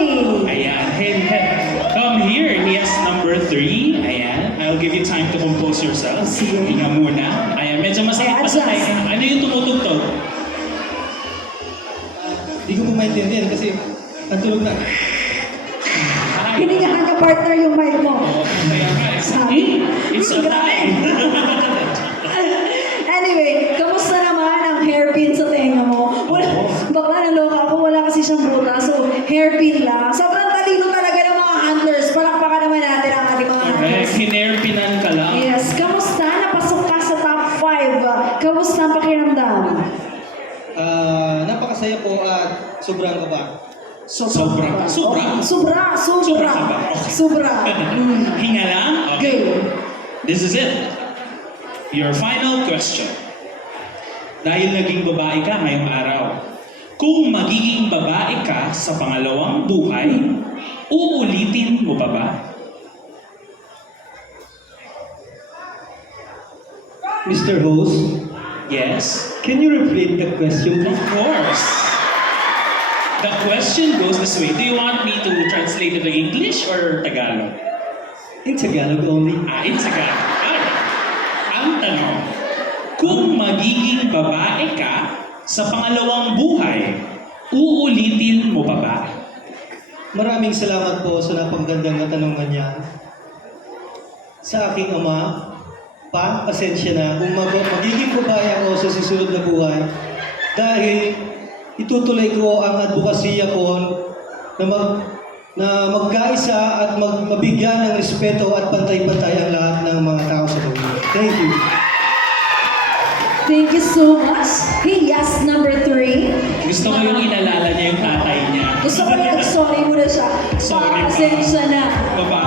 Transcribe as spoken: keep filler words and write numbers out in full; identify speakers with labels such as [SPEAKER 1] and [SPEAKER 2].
[SPEAKER 1] Ayan. Hey, hey, come here. He has number three. Ayan. I'll give you time to compose yourself.
[SPEAKER 2] Sige.
[SPEAKER 1] Hinga muna. Ayan. Medyo masakit pa sa
[SPEAKER 2] Adjust.
[SPEAKER 1] tayo. Ano yung tumutugtog?
[SPEAKER 3] Hindi ko po maintindihan kasi natulog na.
[SPEAKER 1] Ay.
[SPEAKER 2] Hiningahan ka partner yung mic mo.
[SPEAKER 1] Oh, kaya nga.
[SPEAKER 2] Sabi.
[SPEAKER 1] Hmm, It's a time.
[SPEAKER 2] Anyway, kamusta naman ang hairpin sa tenga mo? Wala, bakla naloka ako, wala kasi siyang buta, so hairpin lang. Sobrang talino talaga ng mga hunters. Palakpakan naman natin ang ating mga
[SPEAKER 1] Correct.
[SPEAKER 2] hunters.
[SPEAKER 1] Hinerpinan ka lang.
[SPEAKER 2] Yes, kamusta? Napasok ka sa top five. Kamusta ang pakiramdam?
[SPEAKER 3] Ah, napakasaya po at sobrang kaba.
[SPEAKER 1] Sobra. Sobra?
[SPEAKER 2] Oh, sobra, sobra.
[SPEAKER 1] Sobra ka ba? Okay.
[SPEAKER 2] Sobra. Mm.
[SPEAKER 1] Hinga lang? Okay.
[SPEAKER 2] Go.
[SPEAKER 1] This is it. Your final question. Dahil naging babae ka ngayong araw, kung magiging babae ka sa pangalawang buhay, uulitin mo pa ba?
[SPEAKER 3] Mister Host,
[SPEAKER 1] Yes?
[SPEAKER 3] can you repeat the question
[SPEAKER 1] Of
[SPEAKER 3] please?
[SPEAKER 1] course. The question goes this way. Do you want me to translate it to English or Tagalog?
[SPEAKER 3] In Tagalog only.
[SPEAKER 1] Ah, in Tagalog. Alright. Ang tanong, kung magiging babae ka sa pangalawang buhay, uulitin mo pa ba?
[SPEAKER 3] Maraming salamat po sa napanggandang katanungan niya. Sa aking ama, pa, pasensya na kung mag magiging babae ako sa susunod na buhay dahil itutuloy ko ang advokasya ko na mag na magkaisa at mag, mabigyan ng respeto at pantay-pantay ang lahat ng mga tao sa mundo. Thank you.
[SPEAKER 2] Thank you so much. Hey, yes, number three.
[SPEAKER 1] Gusto ko yung inalala niya yung tatay niya.
[SPEAKER 2] Gusto ko na, sorry muna siya.
[SPEAKER 1] Sorry,
[SPEAKER 2] Pasensya na.
[SPEAKER 1] Baba.